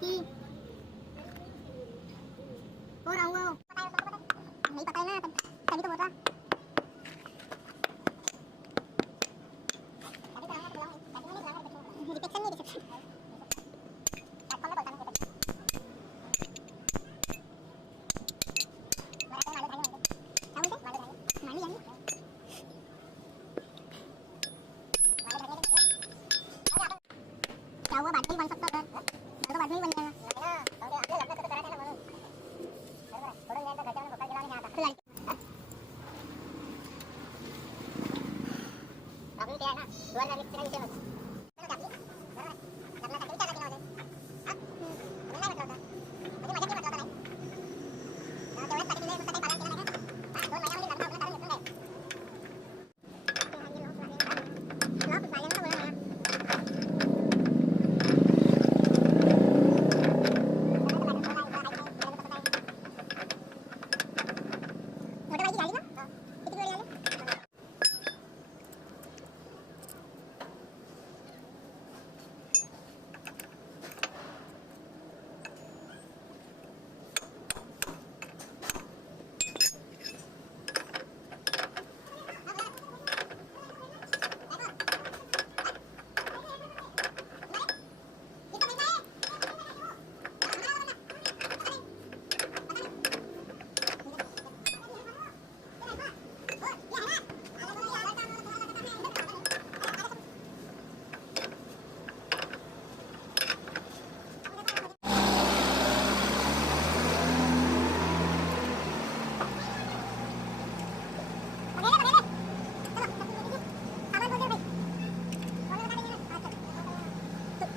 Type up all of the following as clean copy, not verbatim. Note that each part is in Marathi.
की और आऊंगा नहीं पता है ना, तभी तो बोल रहा। रिसेप्शन नहीं, रिसेप्शन प्लेटफॉर्म में बोलता हूं। क्या हुआ, बाद में बन सकता घर, घर तो बाद में ही बन जाएगा। आपने लग्न तो करा था ना म्हणून थोडं वेळ घरच्यांना भोका गेला आणि आता प्रॉब्लेम ते आहे ना, दुवार झाली विषय नव्हता.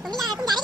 तुम जा रहे हो?